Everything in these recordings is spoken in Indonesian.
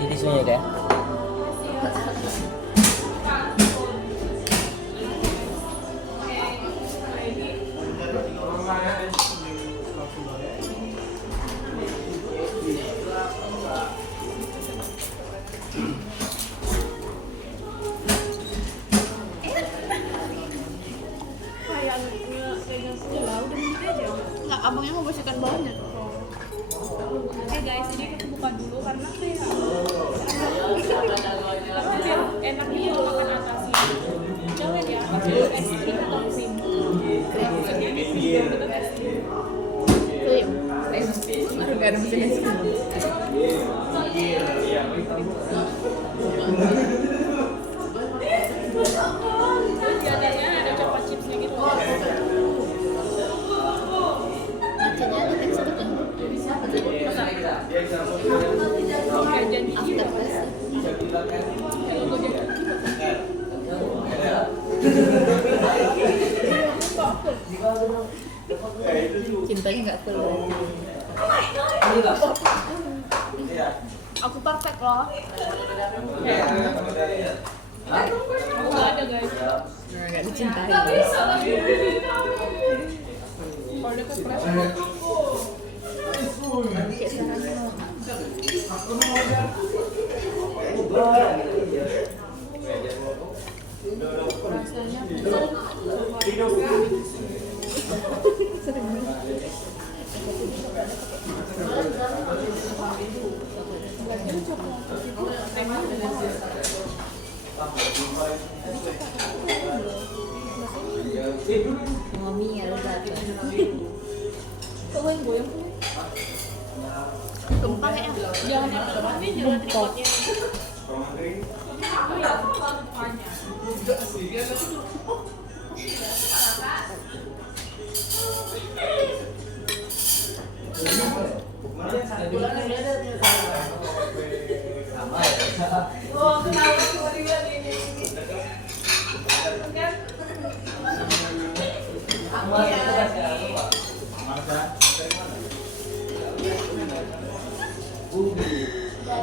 Di tisunya kayak abangnya mau bersihkan bawahnya. Guys, ini kita buka dulu karena kayak biar enak gitu makan atasnya. Jangan ya, pakai es krim atau krim. Maksudnya krim. Baru nggak ada mesin es krim. Di atasnya ada coklat chipsnya gitu. Macamnya ada teksturnya. Kayak janji gitu. Cintanya nggak full. Aku perfect loh. Aku nggak ada guys. Nggak dicintai. Kalau deket fresh. Kayak sekarang Rasanya mami ya udah. kok goyang tuh? Tumpah ya. Jangan yang jangan tripodnya.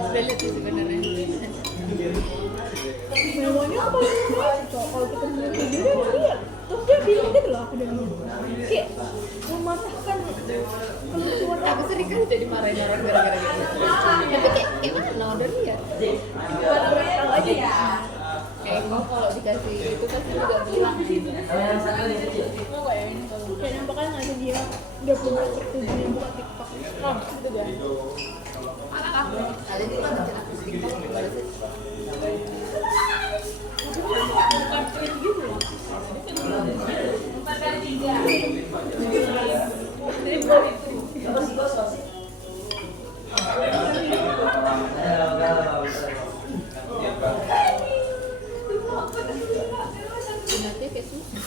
Relate sih sebenarnya. Mewahnya apa sih? Kalau kita ngeliat video dia lihat, terus dia bilang gitu loh aku dengan kayak mematahkan kelucuan Aku sering kan jadi marahin orang gara-gara gitu. Tapi kayak mana order ya? tahu aja ya. Kayak kok kalau dikasih itu pasti juga bilang. Mau gak ya ini kalau kayaknya bakal ngasih dia 20% yang buka TikTok. Oh, gitu deh. Ada di mana TikTok baru sih. Bukan trik gitu loh. Jadi bukan itu. Nanti kayak susah.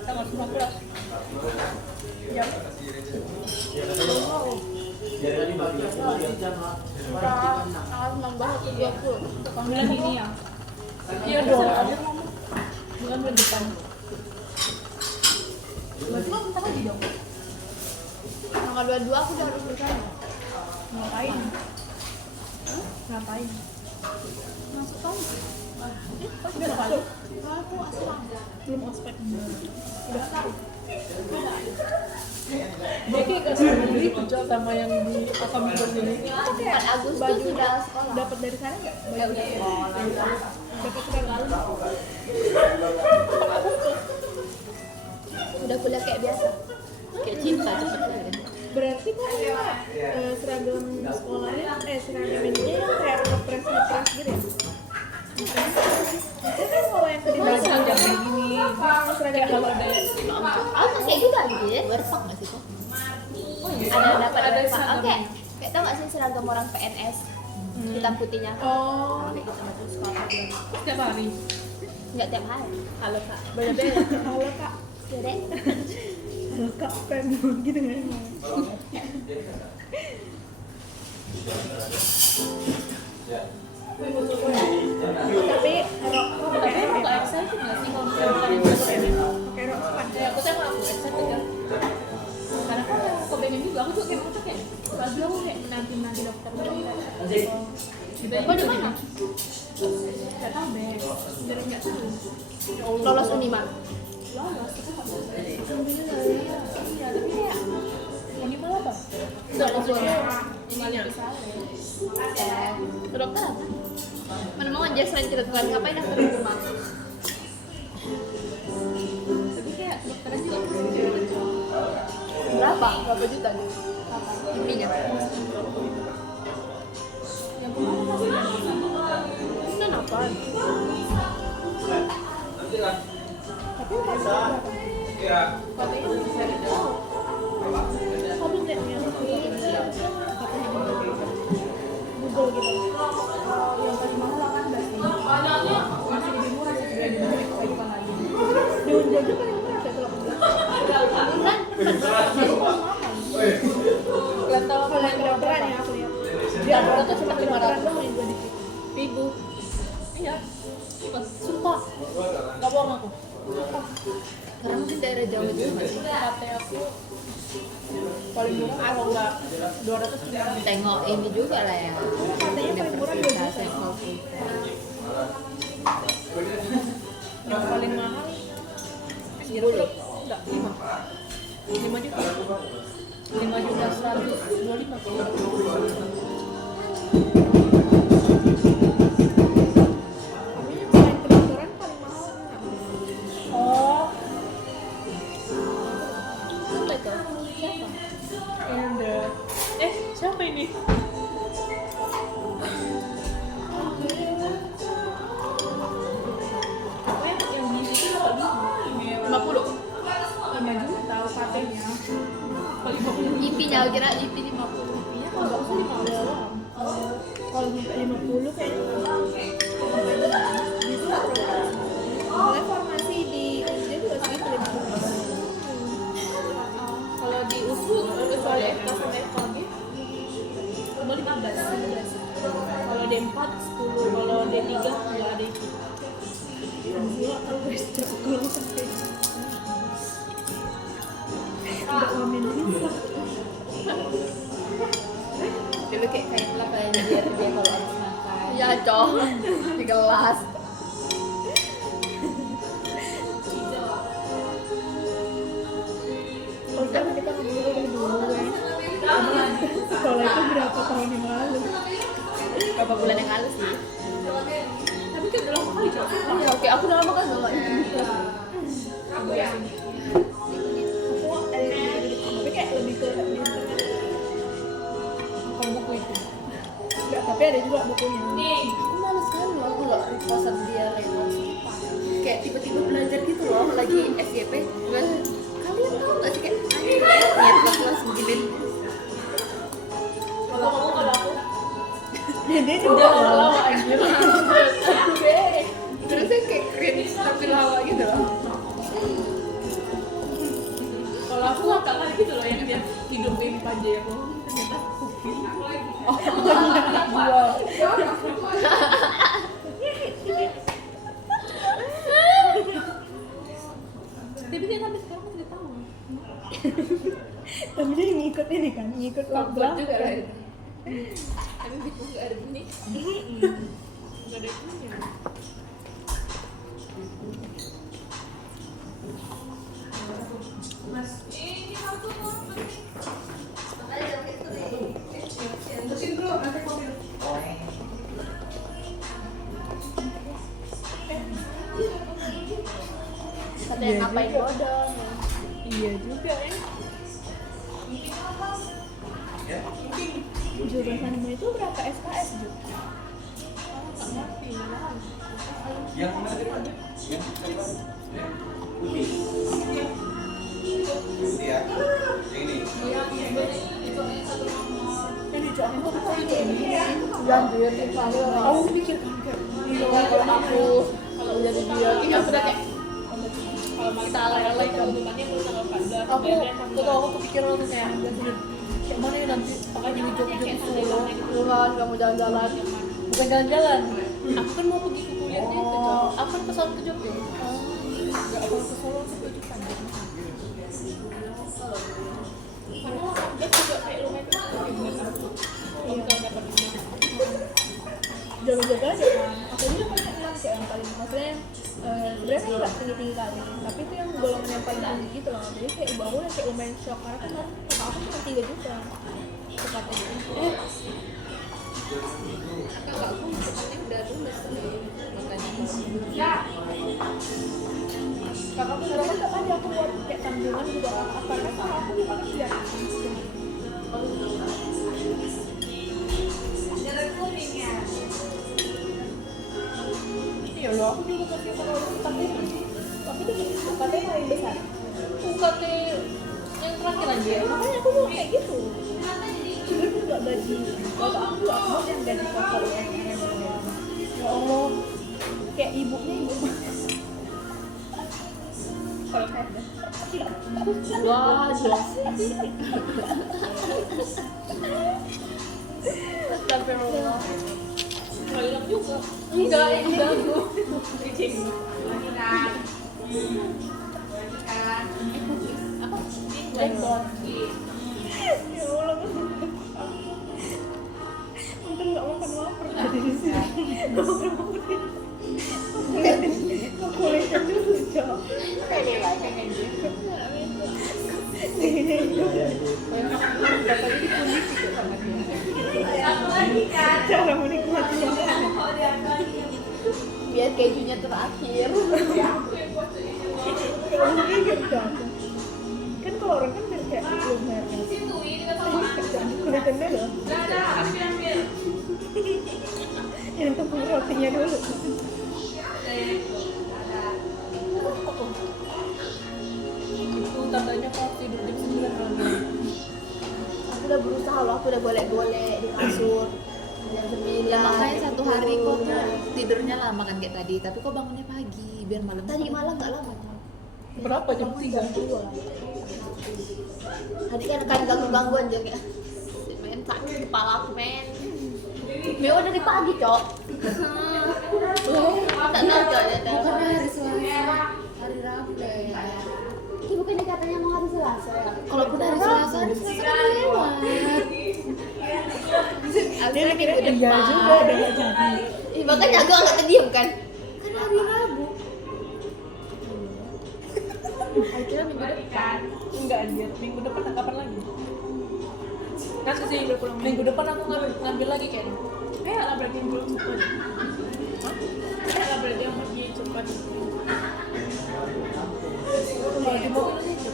Tanggal 19. Jam. Tanggal 19 atau 20. Bulan ini ya. Iya dong. Bulan depan. Berarti mau bentar lagi dong. Tanggal 22 aku udah harus bersana. Ngapain? Ngapain? Masuk tahun. Udah kali. Aku asal. sebelum ospek udah tahu. Dia kayak gak sendiri kerja sama yang di Akamigos ini. 4 Agustus sudah sekolah. Dapat dari sana nggak? Ya udah sekolah. Dapat bulan lalu. Udah kuliah kayak biasa. Kayak cinta cepet aja. Berarti kok seragam sekolahnya, seragam ini yang kayak ngepres gitu ya? Itu kan kalau yang tadi bahas seragam kayak gini, seragam kalau ada Kayak juga gitu ya. Werpak nggak sih kok? Ada dapat werpak. Oke. Kayak tau nggak sih seragam orang PNS? Hitam putihnya. oh Kayak gitu nanti sekolah. setiap hari. Nggak tiap hari. Halo kak, beda-beda. Halo kak, Ya deh. halo kak, pengen gitu kan? Tapi rok pakai Nggak excited nggak sih kalau misalnya bukan yang pakai rok span. ya aku tengok aku excited kan karena kan aku pengen juga aku juga kayak mau kayak baju aku kayak nanti daftar Kau di mana? nggak tahu deh dari nggak tahu Lolos Unima. lolos alhamdulillah iya tapi kayak minimal apa nggak maksudnya ininya Kedokteran. Mana mau aja selain kedokteran ngapain daftar di rumah? tapi kayak dokteran juga Berapa juta nih? Intinya. yang kemarin masih Ini apa? Tapi berapa? katanya bisa dijawab Kamu lihat yang Google gitu. yang paling mahal kan masih lebih murah sih dari kehidupan lagi Daun jagung paling murah ya kalau Bulan. kalian tahu kalau yang kedokteran ya aku lihat. dia aku tuh cuma Kedokteran 500 doang yang gua dikit. ribu iya sumpah nggak bohong aku Karena mungkin daerah jauh itu masih KT aku paling murah kalau nggak 200 tengok ini juga lah ya. Katanya paling murah 2 juta. Universitas yang fakultas. yang paling mahal 10 enggak 5 juta 5 juta 125 kalau Tapi yang selain kedokteran paling mahal apa? oh Apa itu? Siapa? and siapa ini apa yang di situ 50 juta UKT-nya kalau 50 IP-nya kira IP 50. iya kalau nggak usah 50 doang Kalau sampai 50 kayaknya itu soalnya formasi di UNJ juga segitu 50. kalau di USU kecuali FK sama FKG cuma 15 kalau D4 10 kalau D3 nggak ada itu Gila kalau guys sekolah sampai udah ngamen bisa. Dulu kayak lah kayak dia kalau habis makan. Ya, Cong. Di kelas. Oh kan kita ngobrol dari dulu guys. Sekolah itu berapa tahun yang lalu? Berapa bulan yang lalu sih? tapi kan udah lama kali coba Ya, oke, aku udah lama kan nggak ikut. Aku ada tapi kayak lebih ke di internet. bukan buku itu Enggak, tapi ada juga bukunya. Aku males sekali loh aku nggak reposan dia lewat. Kayak tiba-tiba belajar gitu loh lagi FYP. Kalian tahu nggak sih kayak niat banget begini. kalau aku Dia juga udah lama anjir Terus saya kayak cringe tapi lama gitu loh. kalau aku kakak kan gitu loh yang dia hidupin panjang aku ternyata tapi dia sampai sekarang masih tahu tapi dia ngikut ini kan, ngikut Buat lomba juga lah kan. itu. Tapi buku nggak ada bunyi. nggak ada itunya maksudnya ngapain bodong. Iya juga ya. Jurusanmu itu berapa SKS juga? Yang mana tadi? Yang putih. Putih ya. Yang ini. Yang di Coknya tuh kan ini. Gantiin kali orang. Aku mikir kan kayak Kalau aku kalau jadi dia Ini aku udah kayak kalau kita alay-alay kehidupannya terus tanggal 14 aku kepikiran tuh kayak mana ya nanti pakai jadi job-job solo keluar kamu jalan-jalan bukan jalan-jalan aku kan mau pergi ke kuliahnya itu Cok. Aku kan pesawat ke Jogja nggak apa ke Solo ke Jogja karena dia juga kayak lumayan kalau misalnya dapat jaga-jaga aja kan. Aku juga kan emang kayak yang paling maksudnya sebenarnya kan nggak tinggi-tinggi kali, tapi itu yang golongan yang paling tinggi gitu loh. Jadi kayak ibu aku yang kayak lumayan shock karena kan kakak aku cuma 3 juta sepatnya. kakakku sebenarnya udah lulus makanya Kakak aku berapa tak tadi aku buat kayak tanggungan juga kakak karena kakak aku juga kerja. Iya loh, aku juga kerja kalau tapi itu tempatnya paling besar. UKT yang terakhir aja Makanya aku mau kayak gitu. Sebenarnya juga gaji bapak aku juga aku yang gaji pokok ya. Ya Allah, kayak ibunya ibu. Kalau saya ada. wah jelas Astagfirullah nggak hilang juga enggak ini ganggu blackboard Ya Allah. Untung nggak makan lapar tadi di sini. Aku kulitin dulu Cok. Cara menikmati makanan. biar kejunya terakhir Kalau mikir kan. Kan kalau orang kan biar kayak belum merah. Kulitin dulu. Yang tepung rotinya dulu. itu tandanya kalau tidur jam 9 lagi Aku udah berusaha loh, aku udah golek-golek di kasur jam 9. ya makanya satu hari kok tidurnya lama kan kayak tadi tapi kok bangunnya pagi biar malam Tadi malam nggak lama. berapa jam 3 Tadi kan gangguan aja kayak men sakit kepala aku men Meo dari pagi, Cok. tak tahu Cok ya bukan hari Selasa hari Rabu ya Ini bukannya katanya mau hari Selasa ya? kalaupun hari Selasa kan lewat Dia mikirnya iya juga udah nggak jadi. Ih, makanya aku agak kediam kan hari Rabu akhirnya minggu depan enggak anjir minggu depan kapan lagi nanti sih minggu depan aku ngambil lagi kan lah berarti yang belum cepat lah berarti yang pergi cepat lagi mau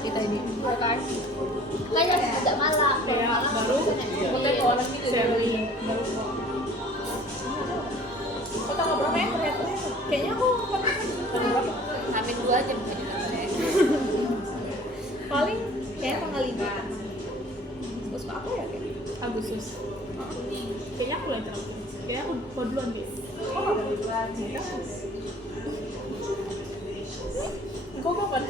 kita ini Kan? Kayaknya agak malam. baru pakai orang gitu sharing baru Kok tanggal berapa ya? Kayaknya aku tanggal berapa Amin 2 aja mungkin paling kayak tanggal 5. Terus apa ya kayak? Agustus kayaknya aku lancar kayaknya aku mau duluan deh kok kapan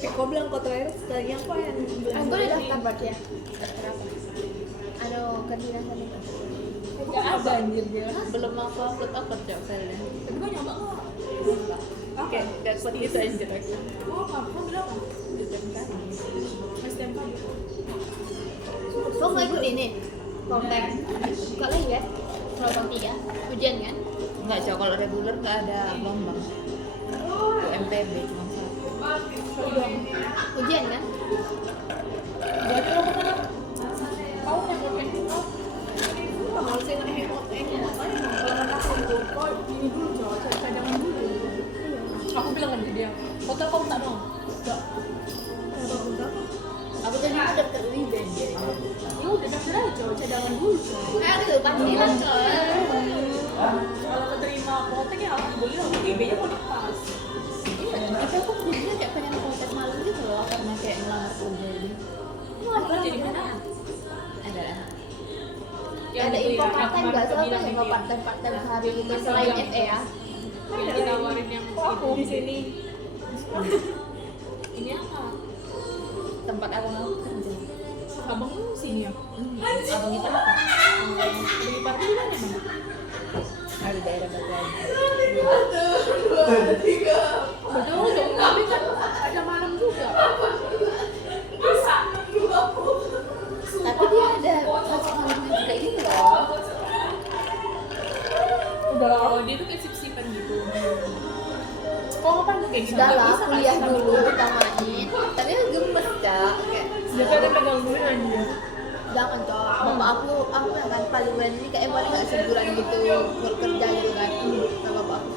Kayak kau bilang kau terakhir sekali apa yang bilang? aku udah daftar berarti ya daftar apa Aduh, kedinasan itu. nggak ada anjir dia belum aku upload Cok filenya tapi gue nyoba nggak oke that's what you said oh kamu bilang apa STMK Kau nggak ikut ini? Kontak. Buka lagi ya? Gelombang 3. Ujian kan? enggak Cok kalau reguler nggak ada gelombang MPB cuma satu Ujian kan? berarti lo pernah kau yang mau kayak gitu Kalau saya naik hot makanya kalau anak aku kok ini dulu coba cadangan dulu Aku bilang kan ke dia, hotel kamu tak mau? Enggak. Aku tadi mau daftar Uiben dia. Ya udah daftar aja coy, cadangan dulu coy. Aduh, panggilan coy. Kalau keterima apotek ya alhamdulillah, IB-nya mau dipas. Iya, tapi aku jadinya kayak pengen kontes malu gitu loh karena kayak ngelamar kerja ini. Ngelamar kerja di mana? Ada. Yang Ada itu info ya, part time yang nggak sih? bilang Apa ini. part time sehari gitu selain FE ya? Yang ditawarin yang Aku di sini. ini apa? Tempat aku mau kerja. Abang lu sini ya? Abang itu apa? Di party di mana emang? Ada daerah Batuan. Betul dong, tapi kan ada malam juga. Tapi dia ada masuk malamnya juga gitu loh. Udah lama dia tuh kayak sip-sipan gitu. Kok ngapain tuh kayak gitu? Udah lah, Bisa kan kuliah sama dulu gitu. utamain. Tapi kan gemes Cak. Kayak Jadi ada pegang duit aja. jangan Cok. Bapak aku yang kan paling ini kayak boleh nggak sebulan gitu bekerja gitu kan. Kata bapak aku,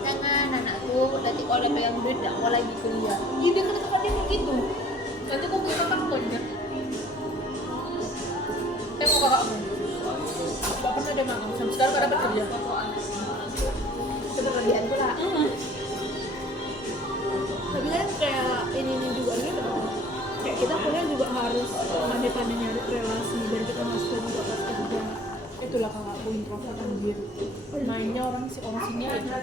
jangan anakku nanti kalau udah pegang duit nggak mau lagi kuliah. Iya dia kata dia kayak gitu. Nanti kok kita kan kerja. Tengok kakakmu. Gak pernah dia makan, sampai sekarang gak dapat kerja. Itu kelebihan pula. Tapi kan kayak ini juga gitu. Kayak kita kuliah juga harus pandai-pandai nyari relasi dan kita masuk juga pas kerja. Itulah kakakku introvert anjir. Mainnya orang sini aja.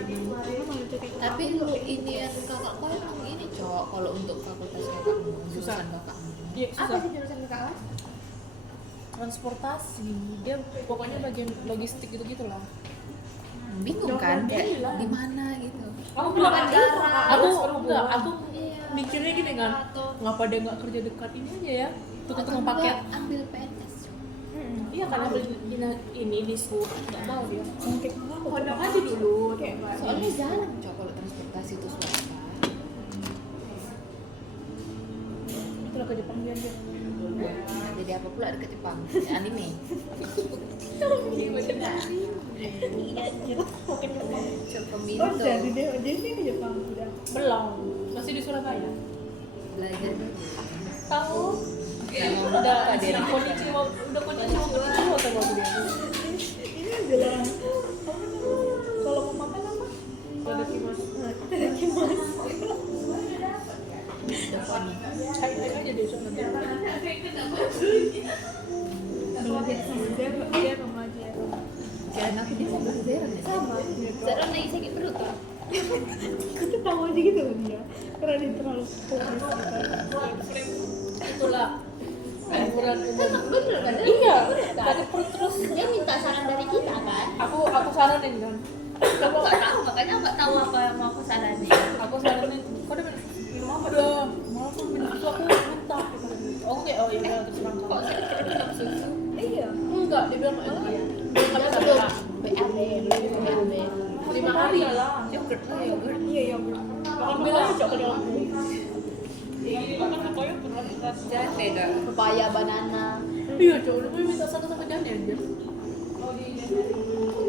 Tapi lu ini yang kakakku emang ini Cok. Kalau untuk fakultas kakakmu, Susah. jurusan kakakmu. Iya, Apa susah. sih jurusan kakak? Transportasi, dia pokoknya bagian logistik gitu-gitulah. Bingung kan kayak Gila. di mana gitu. Aku bilang Bandara. aku enggak, aku Iya. mikirnya gini kan, ngapa dia nggak kerja dekat ini aja ya, tukang Atau paket. enggak ambil PNS. Iya karena ini di school nggak mau dia. Mungkin Kodok aja dulu. Soalnya jarang Cok kalau transportasi itu swasta. Itulah ke Jepang dia aja. Nah, jadi apa pula deket Jepang? Anime. Coba oh minto. jadi dia ke Jepang udah. Belum, masih di Surabaya. Belajar Tahu? udah Udah kondisi mau tahu aku dia. Ini adalah apa namanya? Kalau mau makan apa? Ada kimas. Kimas. Hai aja deh soalnya. Belajar sih dia remaja. Karena aku dia sama Zera sama. Zera naik sakit perut tuh. Kita tahu aja gitu loh dia. Karena dia terlalu fokus Itulah liburan umum. Bener kan? Iya, sakit perut terus. Dia minta saran dari kita kan? Aku saranin kan. Kamu nggak tahu, makanya nggak tahu apa yang mau aku saranin. Aku saranin, kok udah minum apa udah? Maaf minum susu aku minta. Oh kayak oh iya terserah Kok kamu. sering minum susu? Iya. Enggak, dia bilang enggak. Dia belum BAB, belum BAB. 5 hari lah. Yogurt, yogurt. Iya ya. Aku bilang coklat dalam. Makan pokoknya berat. Jane dah. Pepaya, banana. Iya cowok, gue minta satu sama Jani aja.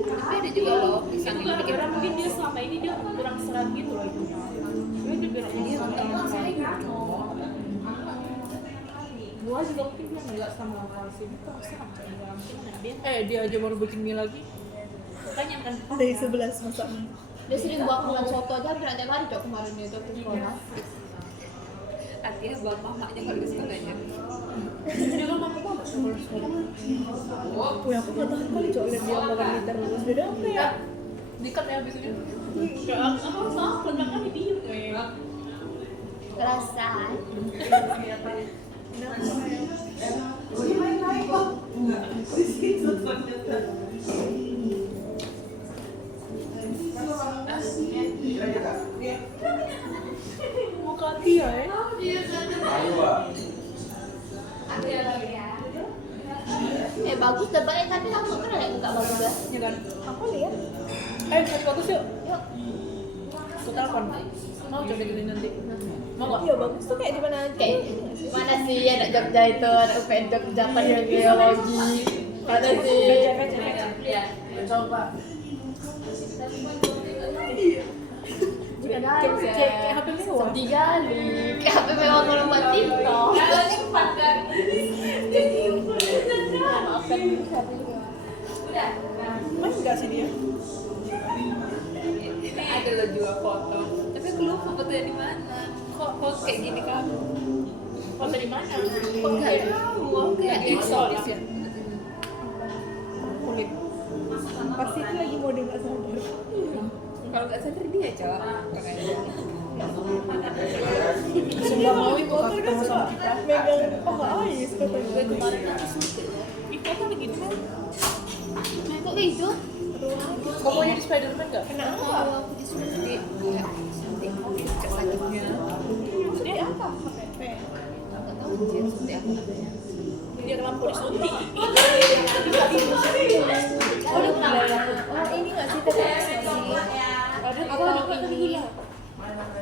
Tapi ada juga loh pisang yang bikin Karena mungkin dia selama ini dia kurang serat gitu loh itunya. Dia bilang dia nggak sayur. Gua juga mungkin dia nggak sama sih. Dia aja baru bikin mie lagi. Makanya kan Dari 11 masak mie. Dia sering bawa pulang soto aja hampir tiap hari Cok kemarin itu ke sekolah. Artinya buat mamanya kalau ke sekolahnya. dia kan mama gua nggak sekolah sekolah. Wih aku nggak tahan kali cok lihat dia makan liter terus dia apa ya? Dikat ya abisnya. Enggak, aku sama kan diem kayak. Rasa. Muka dia ya. Bagus debatnya tapi kamu nggak pernah lihat muka bagus ya? Ya kan. Aku lihat. Cari bagus yuk. Yuk. Aku telepon. Mau coba gini nanti. Mau nggak? Iya bagus tuh kayak di mana aja. Kayak mana sih anak Jogja itu, anak UPN Jogja pengen geologi. Mana sih? Ya. Coba. Jika ada kali Kayak HP mewah. sedih kali kayak HP mewah kalau buat TikTok. maafkan siapa juga. Main nggak sih dia? Ada lo juga foto tapi aku lupa fotonya di mana. Kok kayak gini kan? Foto di mana? Kok nggak tahu kayak di Isolasi eksotis ya? Kulit. Pasti itu lagi mode nggak sadar. kalau nggak sadar dia cowok Sumpah mau itu ketemu sama kita. Megang paha ais gue katanya. kemarin aku suntik Ika kan begitu kan? nah kok kayak gitu Kau mau jadi Spiderman nggak? kenapa aku disuntik kayak suntik kayak sakitnya Maksudnya apa? HPP. nggak tahu anjir suntik apa namanya Dia kenapa disuntik? Oh, ini nggak sih tetes nggak sih? Ada Apa ini.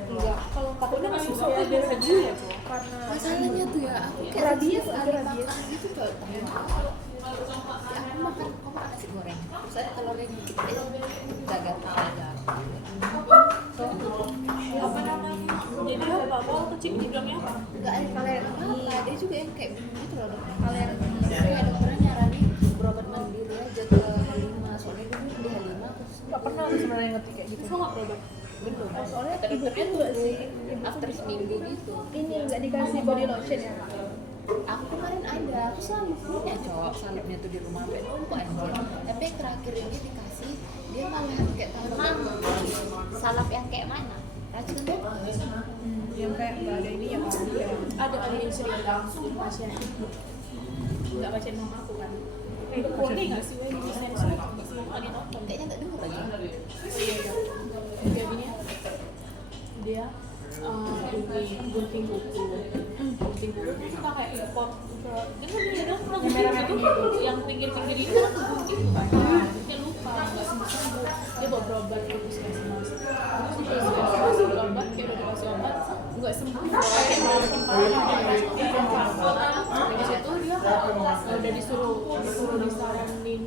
enggak Kalau Takutnya nggak susah ya dia dia dulu ya. karena masalahnya tuh ya aku kayak Rabies, setiap ada kali rabies. makan gitu cowok ya, aku makan nasi goreng terus ada telurnya dikit aja gagal aja Apa namanya? Jadi apa? Mau kecil dibilangnya apa? enggak ada alergi dia juga yang kayak gitu loh dok alergi kayak dokternya nyaranin berobat mandiri aja ke H5 soalnya dulu di H5 terus Nggak pernah aku sebenarnya ngerti kayak gitu. Kok nggak berobat? belum soalnya kata ibuku dokternya juga sih. after seminggu gitu Ini nggak dikasih body lotion ya? aku kemarin ada aku selalu punya cowok salepnya tuh di rumah sampai numpuk anjir tapi yang terakhir ini dikasih dia malah kayak tahu salep yang kayak mana racikan deh Yang kayak nggak ada ini ya kan? Ada kali yang saya langsung pasien itu. Nggak bacain mama aku kan. Itu kode nggak sih? Wei di sensor nggak sih? Lagi nonton. kayaknya nggak dengar lagi Oh iya iya. Dia gini ya. Dia ini gunting kuku. Gunting kuku itu suka kayak import ke. Dia dong lagu merah-merah itu yang pinggir-pinggir itu kan gunting kan. Dia lupa nggak sembuh-sembuh. Dia bawa berobat ke puskesmas. Terus di puskesmas berobat kayak udah dikasih obat nggak sembuh. Kayak malah makin parah. Dari situ dia udah disuruh disaranin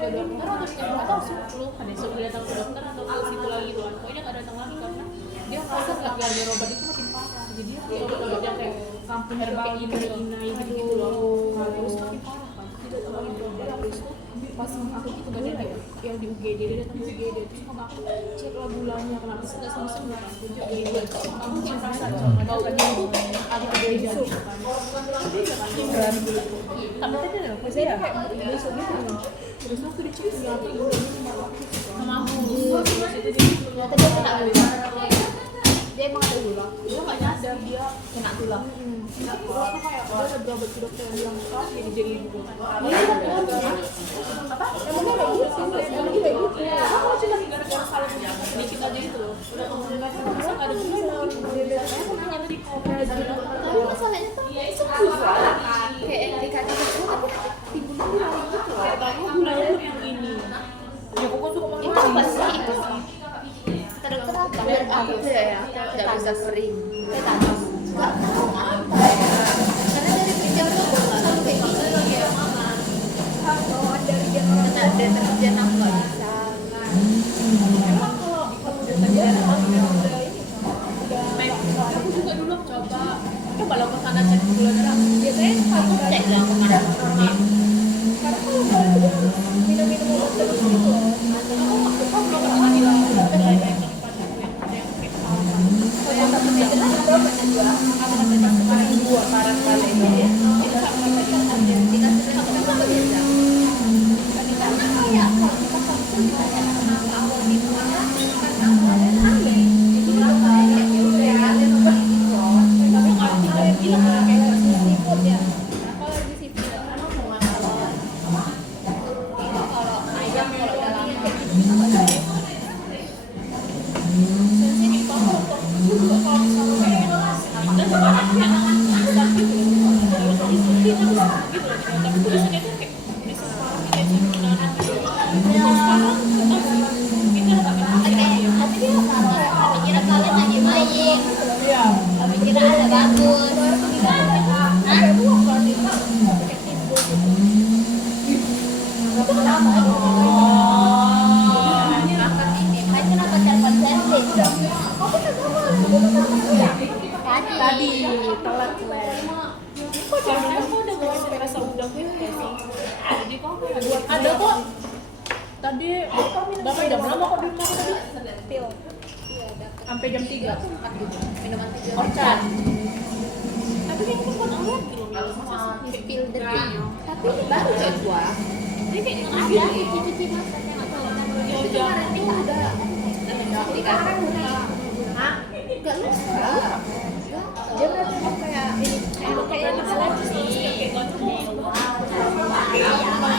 ke dokter atau siapa atau suruh ada yang suruh datang ke dokter atau ke situ lagi tuh pokoknya nggak datang lagi karena dia merasa nggak biar obat itu makin parah jadi dia obat yang kayak kampung herbal kayak inai gitu loh nah, terus makin parah kan tidak tahu lagi berobat terus tuh pas aku gitu badan dia yang di UGD dia datang ke UGD terus sama aku cek lah bulannya kenapa sih nggak sembuh sembuh kan tunjuk jadi gue aku mungkin merasa bau dia tuh ada beda gitu kan tapi tadi ada apa sih ya besok gitu terus aku dicek ternyata ibu sama aku terus itu dia ternyata dia kena tulang dia emang ada tulang dia nggak nyadar dia kena tulang terus aku kayak dia udah berobat ke dokter yang bilang kok jadi ibu Apa? Emangnya kayak gitu? Emangnya kayak gitu? aku cuma gara-gara salah sedikit aja gitu loh udah nggak bisa nggak ada guna aku nanya tadi tapi masalahnya tuh sembuh kan kayak yang di kaki sembuh tapi timbul lagi gitu loh tahu gulanya tuh yang ini ya pokoknya suka makan itu apa sih itu sih kata dokter apa biar aku tuh ya nggak bisa sering tetanus nggak tahu apa ya karena dari kecil tuh gue nggak tahu kayak gitu loh ya mama Bawaan dari gen orang kena deterjen aku nggak bisa Emang kalau deterjen emang udah ini aku juga dulu coba lah ke sana cek gula darah biasanya kalau cek lah kemana karena kalau itu dia minum-minum obat terus gitu loh. aku belum pernah bilang ada yang kayak Oh, yang satu meter lah berapa juga? apa katanya kemarin dua parah kali ini itu sama tadi dikasih rasa apa biasa karena kayak kalau kita konsul ditanya kenapa awal dimulainya karena awalnya aneh itu lah kayak ya udah ya ada nomor itu Tapi nggak ada bilang kayak alergi siput ya. Kalau alergi siput emang mau masalah itu kalau ayam kalau udah lama sensitif banget kok juga kalau misalnya kayak dan sebenarnya masak gitu terus disuntik gitu tapi tulisannya tuh kayak diseparah kayak cemilan gitu sekarang kita nggak tapi dia kalau kira kalian lagi main ya kira ada bagus kayak buah berarti kayak timbul gitu. itu kenapa makan ini makanya kenapa telepon sendiri Aku nggak tahu telat lah. Kok jangan aku udah bawa rasa udang gitu kayak sih. Jadi kok buat Ada kok. Tadi berapa jam berapa kok di rumah tadi? Pil. Sampai jam 3. Minuman 3. Orcan. tapi kayaknya itu bukan alergi loh Mil. Masa sih Pil dari. Tapi ini baru cek gua. dia kayak nggak Ada ada cuci masak yang atau ya itu udah kemarin itu ada. Kemarin buka. Hah? Enggak lupa. Dia berarti kayak ini kayak ini alergi.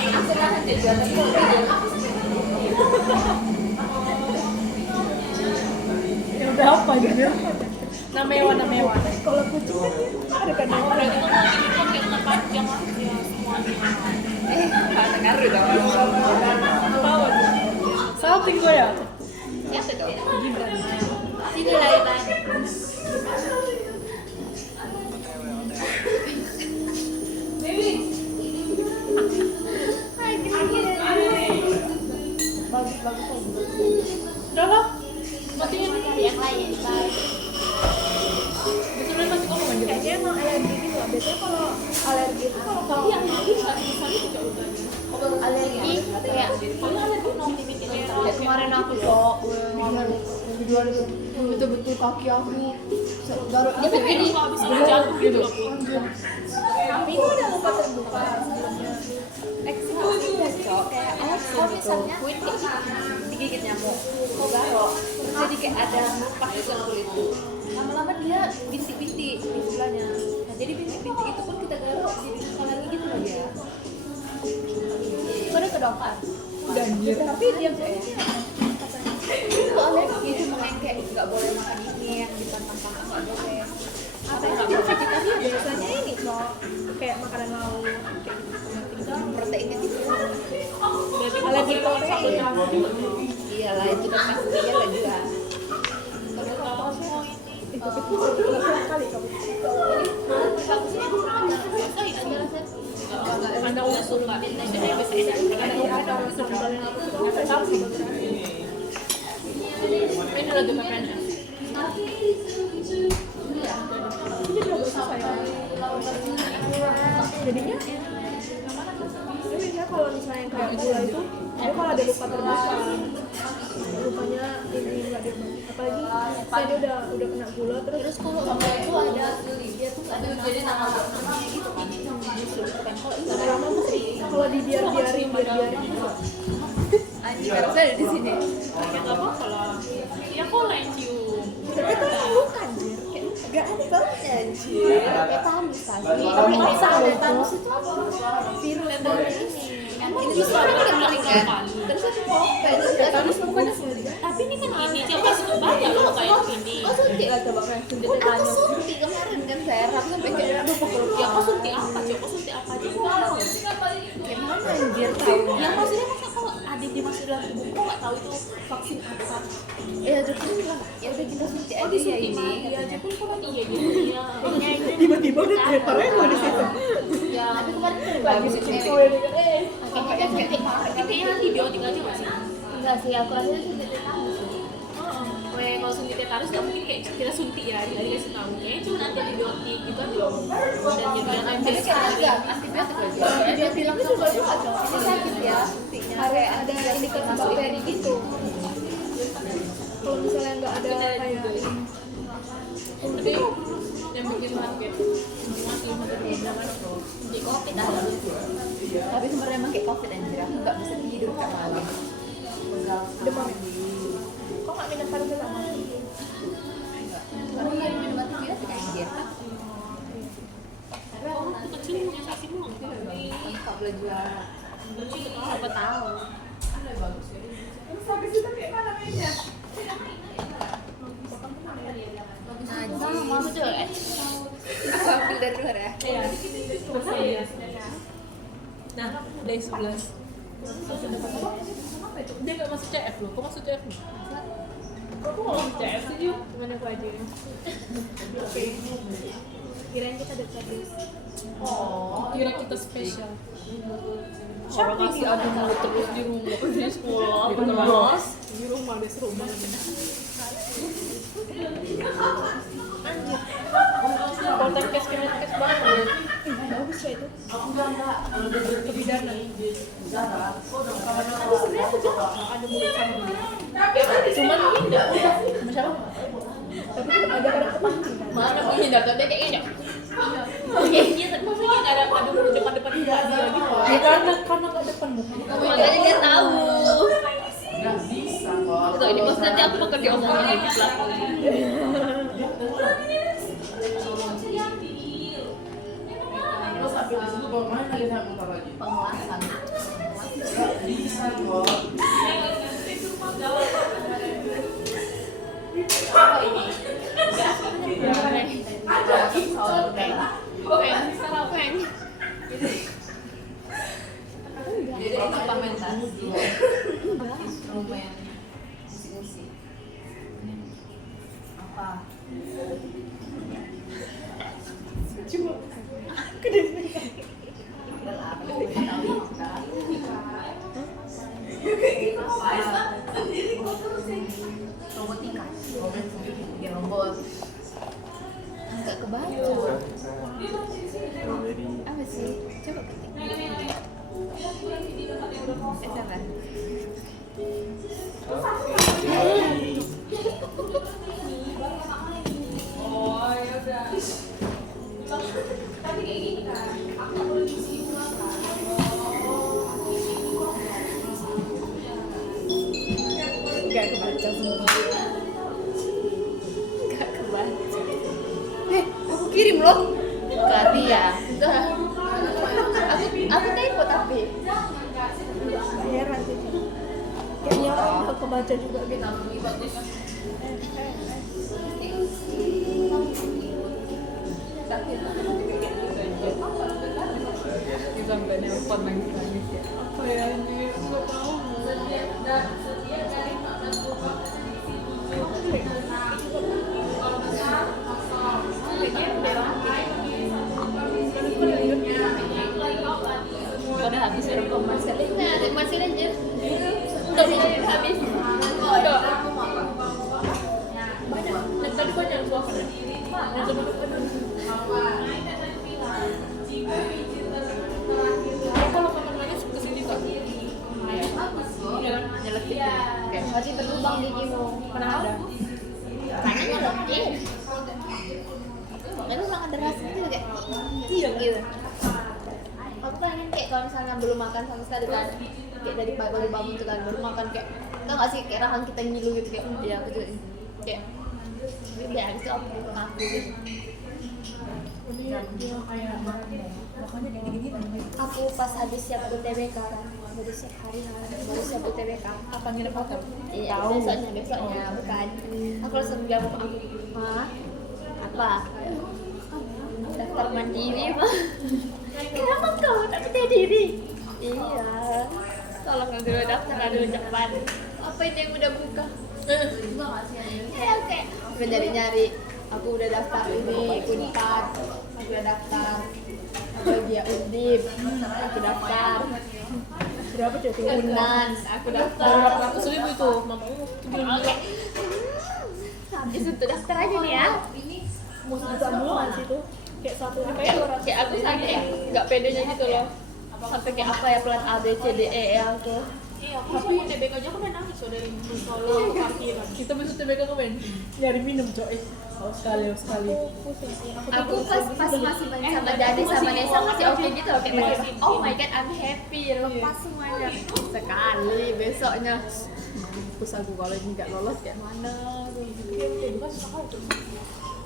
Aku kan ada jualan Ya udah apa gitu. Namewa. kalau kucing kan ada kan udah gitu mau ini pakai lengan panjang aja semuanya ada ngaruh dong. Tahu aja. Salting gue ya. Siapa dong? Gibran. Sini lain. Udah lah. Matiin. Yang lain, bye. Betul masih ngomong aja. Kayaknya emang alergi gitu lah. Biasanya kalau alergi itu kalau yang lagi saat itu juga udah alergi kayak kalau alergi mau dibikin kayak kemarin aku kok video betul-betul kaki aku garuk dia kan kayak kalau bisa jatuh gitu loh tapi itu udah lupa terbuka sebelumnya eksekusi ya cok kayak kalau misalnya kulit kayak digigit nyamuk mau garuk terus jadi kayak ada pas di kulit itu lama-lama dia bintik-bintik di sebelahnya nah jadi bintik-bintik itu pun kita garuk jadi lagi gitu loh ya udah ke dokter udah anjir tapi dia itu alergi cuma yang kayak nggak boleh makan ini yang ditantang-tantang nggak boleh apa yang nggak boleh tapi biasanya ini loh kayak makanan laut kayak gitu proteinnya tinggi berarti alergi protein iya iyalah itu kan pasti iya lah juga itu kali kamu anda udah suka biasanya biasanya ada paling aku suka tahu sih Ini lagi makan. jadinya biasanya kalau misalnya yang kayak gula itu dia kalau ada luka terbuka lukanya ini nggak diobati apalagi saya dia udah kena gula terus Kalau sama itu ada dia tuh ada jadi namanya gitu kan. kalau itu lama mesti kalau dibiarin gitu Anjir, harusnya ada di sini. ya nggak apa-apa lah ya kok lain cium tapi itu luka anjir kayak nggak ada banget anjir kayak tanus tadi Tapi tapi bisa ada tanus tanus itu virus dari ini emang ini bisa tuh ada kan kali terus itu kopet terus tanus bukannya tapi ini kan ini coba banyak loh kayak ini kok suntik lah coba mas suntik aku suntik kemarin kan saya aku sampai kayak aduh pukul ya kok suntik apa coba kok suntik apa aja nggak tahu kayak mana anjir tahu ya maksudnya masa kalau ada di masuk dalam tubuh kok nggak tahu itu vaksin apa ya terus bilang ya udah kita suntik oh aja ya disuntik ini mati aja pun kan iya gitu ya tiba-tiba udah teleponnya mau di situ ya tapi kemarin kan Lagi bagus suntik. kayaknya suntik tapi kayaknya antibiotik aja nggak sih enggak sih aku akhirnya suntik tetanus kalau suntik tetanus nggak mungkin kayak kita suntik ya dikasih tahu kayaknya cuma antibiotik gitu aja dan jadinya tapi kayak ada antibiotik lagi dia bilang itu baru aja ini sakit ya suntiknya kayak ada indikasi bakteri gitu kalau misalnya nggak ada kayak tapi yang bikin sakit masih di covid ada tapi sebenarnya emang kayak covid anjir aku nggak bisa tidur kayak malam demam kok nggak minum paracetamol karena nggak minum antibiotik anjir tapi aku tuh kecil punya sakit mulu Pak belajar siapa tahu Najis mau tuh aku ambil dari luar ya Nah, dari 11. Dia nggak masuk CF loh. Kok masuk CF? Kok nggak masuk CF sih Ju? gimana aku aja kirain kita dekat terus Kira kita spesial. siapa yang diadu mulu terus di rumah di sekolah di kelas di rumah di rumah Konten kebidanan. Tapi sebenarnya aku juga nggak ada mulut sama dia. Cuman menghindar. Sama siapa? Tapi tetap ada kadang kepancing kan. Mana menghindar tuh dia kayak ini. Oke, dia maksudnya nggak ada dulu depan-depan dia gitu. Ya karena nggak depan muka. Makanya dia tahu. Itu ini pas nanti aku bakal diomongin lagi belakang. Pengawasan. Jadi itu fermentasi. Lumayan musik-musik. Apa? Robotika. Bikin robot. Enggak kebaca. Apa sih? Coba ketik. Sabar. Gak kebaca semua. Enggak kebaca. Aku kirim loh. Ke dia. Enggak. Aku typo tapi. Gak heran sih. Kayaknya orang gak kebaca juga gitu. Sampai nelpon nangis ya. Apa ya ini? Enggak tahu. Udah habis rokok masih ada masih aja. Udah habis. Udah. Banyak. Dan tadi banyak suapannya. Kalau kamu nangis kesini kok. Nyeletik. Oke. Masih berlubang gigimu. Mana ada? Makanya nyeletik. Tapi sangat deras gitu kayak iya gitu. Aku pengen kayak kalau misalnya belum makan sama sekali kan, kayak dari pagi baru bangun tuh kan baru makan kayak tau gak sih kayak rahang kita ngilu gitu kayak iya aku juga kayak udah habis itu aku buka aku gitu. Ini dia kayak makanya kayak gini Aku pas habis siap UTBK kan, baru siap hari baru siap UTBK. apa nginep hotel? Iya, besoknya bukan. Aku langsung bilang sama aku, "Ma, apa? Daftar mandiri, Ma." "Kenapa kau tak percaya diri?" "Iya. Tolong dulu daftar dulu cepat. Apa ini yang udah buka?" Oke. Udah nyari-nyari. Aku udah daftar ini, Unpad. Aku udah daftar. Bagia Undip. Aku daftar. Berapa tuh? Unan. Aku daftar. 100.000 itu, mamamu. Oke. Habis itu daftar aja nih ya. Musuh mulu sih itu. Kayak satu ini Kayak aku saking nggak pedenya gitu loh. Sampai kayak apa ya pelan A B C D E aku. Iya, aku sama TBK aja aku udah nangis loh dari musola ke parkiran. kita besok TBK kemarin nyari minum coy. Haus sekali. Aku pas masih main sama Dade sama Nesa masih oke gitu loh, kayak masih oh my god I'm happy lepas semuanya. Sekali besoknya mampus aku kalau ini nggak lolos kayak mana Bukan susah kali tuh.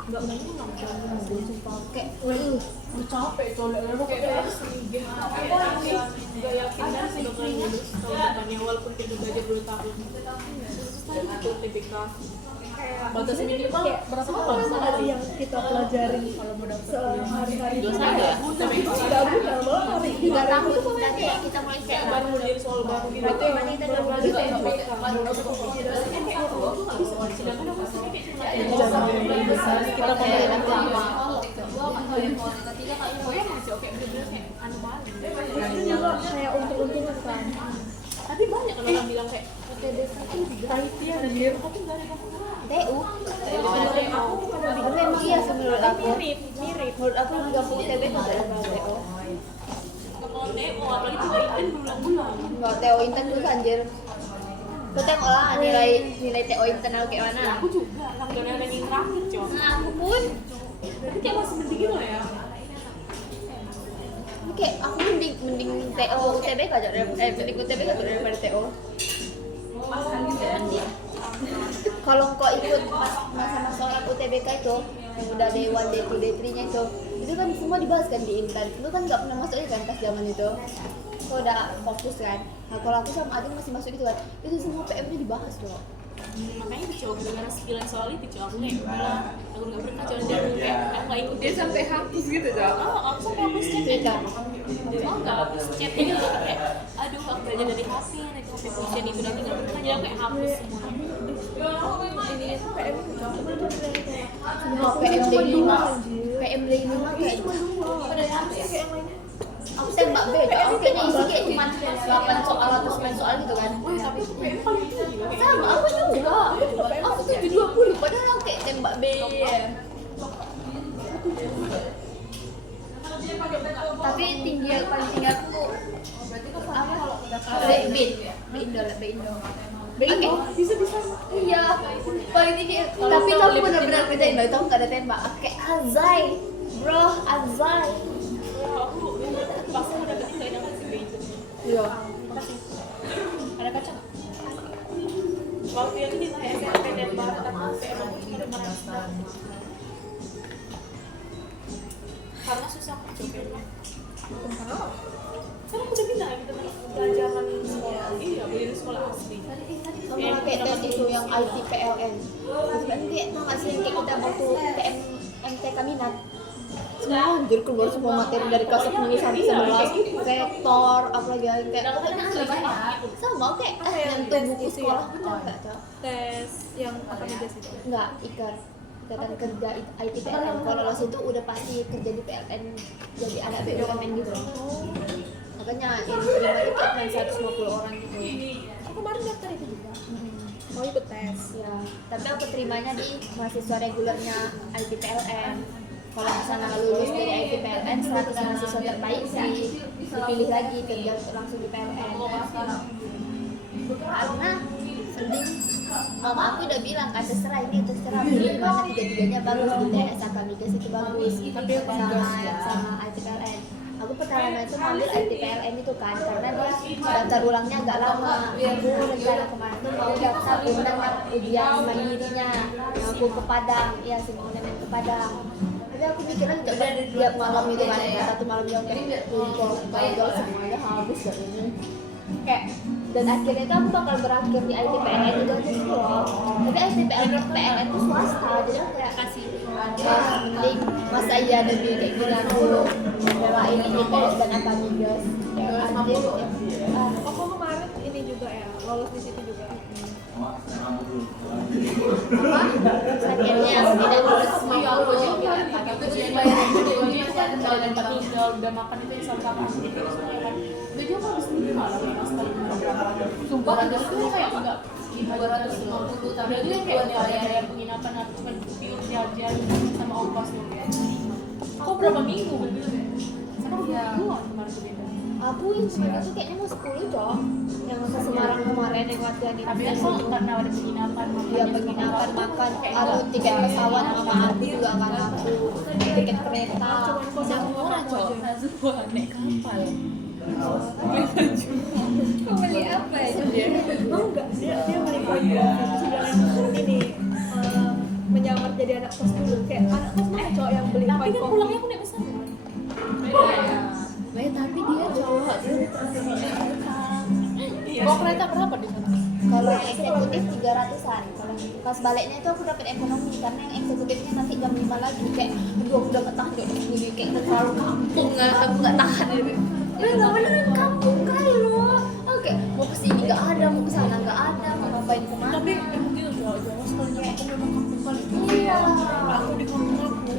Enggak mau ngulang jalan sumpah kayak udah capek coy. kayak aku nggak yakin sih bakal lulus tahun depannya walaupun kita belajar 2 tahun. Susah gitu TBK. Batas minimal berapa tahun? yang kita pelajarin Kalau mau daftar sehari-hari Dosa ya? nggak bukan loh hari 3 tahun tuh nanti kita mulai Kayak baru jadi soal baru gitu. berarti emang kita udah belajar TBK. Sedangkan aku sih kayak cuma kita pokoknya masih oke bener-bener kayak anu banget. itu juga kayak untung-untungan kan. Tapi banyak kan orang bilang kayak UTBK itu panitia anjir. tapi nggak ada yang TU tapi emang iya sih menurut aku mirip menurut aku juga UTB itu adalah TU Intan berulang-ulang. Enggak, Teo Intan terus anjir. Kau tengok lah nilai Teo Intan aku kayak mana. Aku juga, aku udah ranking terakhir cok. Nah, aku pun Tapi kayak masih mending gitu loh ya. kayak aku mending TO UTBK aja mending UTBK aja daripada TO. Kalau kau ikut masa-masa orang UTBK itu yang udah day 1, day 2, day 3 nya itu kan semua dibahas kan di Intan. Itu kan nggak pernah masuk kan pas zaman itu. Kau udah fokus kan. Nah kalau aku sama Ading masih masuk gitu kan, itu semua PM-nya dibahas loh. Makanya itu cowok gara-gara sekilan soal itu cowok aku kayak udahlah, aku nggak berkah cowok dia dulu kayak aku nggak ikut dia sampai hapus gitu cowok. Aku sampai hapus chatnya. Cuma nggak hapus chatnya gitu kayak aduh aku belajar dari HP nanti HP pujian itu nanti nggak berkah jadi aku kayak hapus semua. Ini itu PM semua PM day 5 PM day 5 kayak pada hapus kayak yang lainnya. Aku tembak B, aku kayaknya isi kayak cuma 8 soal atau 9 soal gitu kan. Wah tapi itu PM paling tinggi loh. Sama, aku juga. Aku 720, padahal aku kayak tembak B ya. Tapi tinggi paling tinggi aku apa? B Indo lah, B Indo. Oke, Bisa. iya paling tinggi. Tapi itu aku benar-benar kerjain loh, itu aku nggak ada tembak. Aku kayak Azai, bro, Azai. Aku pasti udah dapetin nggak enak sih itu. Iya. Ada kaca nggak? Waktu yang di SMP dan barat aku PM aku cuma ada merasa. Karena susah coba. Saya udah bilang gitu kan pelajaran sekolah. Iya, beli sekolah asli. Sama kayak tes itu yang IT PLN. Sebenarnya kayak tau nggak sih kayak kita waktu PM MTK minat. Semua anjir keluar semua materi dari kelas 10 sampai 11 vektor apalagi kayak pokoknya aneh banget sama kayak nyentuh buku sekolah bener nggak Cok? Tes yang akademik itu. Nggak ikatan kerja IT PLN kalau lolos itu udah pasti kerja di PLN jadi anak BUMN gitu makanya yang terima itu cuma 150 orang gitu. Aku kemarin daftar itu juga. Mau ikut tes. Ya tapi aku terimanya di mahasiswa regulernya IT PLN. Kalau misalnya lulus dari IT PLN 100 mahasiswa terbaik dipilih lagi kerja langsung di PLN karena mending mama aku udah bilang kan terserah pilih mana tiga-tiganya bagus di TS Akamigas itu bagus sama IT PLN aku pertama itu ngambil IT PLN itu kan karena dia daftar ulangnya agak lama aku rencana kemarin tuh mau daftar undang ujian mandirinya aku ke Padang ya semua ke Padang tapi aku pikiran coba tiap malam itu kan satu malam yang kayak gagal semuanya habis gak ini kayak dan akhirnya itu aku bakal berakhir di IT PLN itu aja sih loh tapi IT PLN itu swasta jadi aku kayak kasih mending masa iya ada di kayak gini aku belain ITS dan Akamigas kayak anjir Aku kemarin ini juga ya, lolos di situ juga. akhirnya aku tidak lulus Iya, aku juga udah makan itu yang sama kakak sendiri semuanya kan. Udah juga habis nikah lah pas kali sumpah udah tuh kayak enggak 250 tapi dia kayak bayar penginapan aku cuma bill jajan sama ongkos tuh ya. Kok berapa minggu bener ya? Sana udah mingguan kemarin tuh beda. aku yang sebenarnya tuh kayaknya mau 10 cok yang ke Semarang kemarin yang latihan itu Tapi kan kok karena ada penginapan ya penginapan makan aku tiket pesawat sama aku juga kan aku tiket kereta yang murah cok. Buat naik kapal. Kau beli apa ya? Mau nggak? Dia beli baju terus bilang ini menyamar jadi anak kos dulu kayak anak kos mana cowok yang beli Tapi koin kan kopi. pulangnya aku naik pesawat. tapi dia cowok Bawa kereta berapa di sana? kalau yang eksekutif 300-an kalau pas baliknya itu aku dapat ekonomi karena yang eksekutifnya nanti jam 5 lagi kayak aduh aku udah tahan deh ini kayak terlalu kampung aku nggak tahan gitu beneran kampung kali loh oke mau kesini nggak ada mau kesana nggak ada mau ngapain kemana Tapi emang gitu Jawa sekalinya aku memang kampung kali. iya Aku di kampung aku.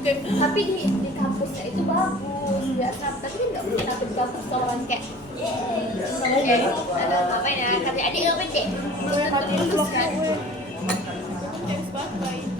Kayak tapi di kampusnya itu bagus biasa tapi kan nggak mungkin aku di kampus orang kayak oke ada ngapain ya kata adik ngapain deh Matiin vlog gue. Thanks banget, bye.